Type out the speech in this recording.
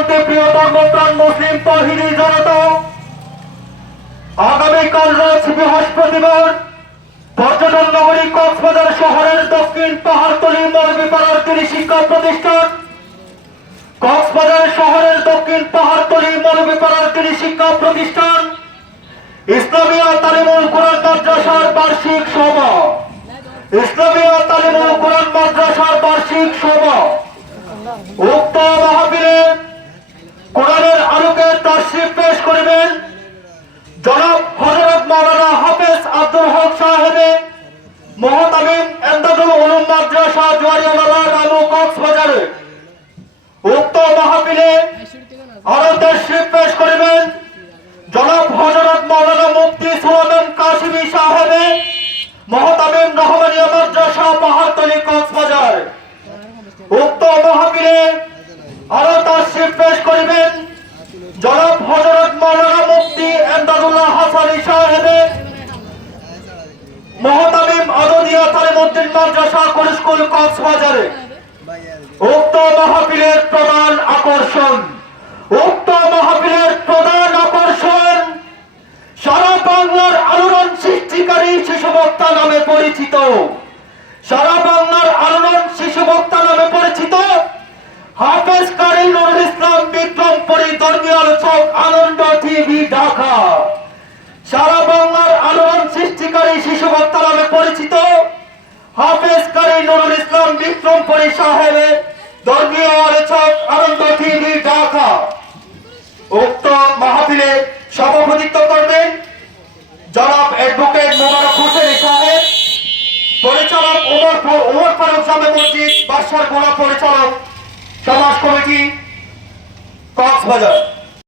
শান্তি প্রিয় ধর্মপ্রাণ মুসলিম তৌহিদি জনতা, আগামীকাল রোজ বৃহস্পতিবার পর্যটন নগরী কক্সবাজার শহরের দক্ষিণ পাহাড়তলী মৌলভীপাড়ার কৃষি শিক্ষা প্রতিষ্ঠান, কক্সবাজার শহরের দক্ষিণ পাহাড়তলী মৌলভীপাড়ার কৃষি শিক্ষা প্রতিষ্ঠান ইসলামিয়া তালিমুল কুরআন মাদ্রাসার বার্ষিক সভা, ইসলামিয়া তালিমুল কুরআন মাদ্রাসার বার্ষিক সভা। উক্ত মাহফিলে কোরআনের আলোকে তাশরিফ পেশ করিবেন জনাব হযরত মাওলানা হাফেজ আব্দুল হক সাহেবে মুহতামিম ইমদাদুল উলুম মাদ্রাসা জুয়ারিয়ানালা রানু কক্সবাজারে। উক্ত মাহফিলে আরো তাশরিফ পেশ করিবেন জনাব হযরত মাওলানা মুফতি সুলাইমান কাশিমি সাহেবে মুহতামিম রহমানিয়া মাদ্রাসা পাহাড়তলী কক্সবাজার। উক্ত মাহফিলে আরো তাশরিফ পেশ করিবেন জনাব হযরত মাওলানা মুফতি ইমদাদুল্লাহ হাসানী সাহেবে মুহতামিম আদদিয়া তালিমউদ্দিন মাদ্রাসা কুরুশকুল কক্সবাজারে। উক্ত মাহফিলের প্রধান আকর্ষণ, উক্ত মাহফিলের প্রধান আকর্ষণ সারা বাংলার আলোড়ন সৃষ্টিকারী শিশু বক্তা নামে পরিচিত, সারা বাংলার আলোড়ন শিশু বক্তা নামে পরিচিত হাফেজ কারি নুরুল ইসলাম বিক্রমপুরী ধর্মীয় আলোচক, আনন্দ টিভি ঢাকা। সারা বাংলার আলোড়ন সৃষ্টিকারী শিশু বক্তা নামে পরিচিত হাফেজ কারি নুরুল ইসলাম বিক্রমপুরী সাহেবের ধর্মীয় আলোচক, আনন্দ টিভি ঢাকা। উক্ত মাহফিলে সভাপতিত্ব করবেন জনাব অ্যাডভোকেট মোবারক হোসেন সাহেব, পরিচালক ওমর ফারুক জামে মসজিদ বাদশার গোলা, পরিচালক সমাজ কমিটি কক্সবাজার।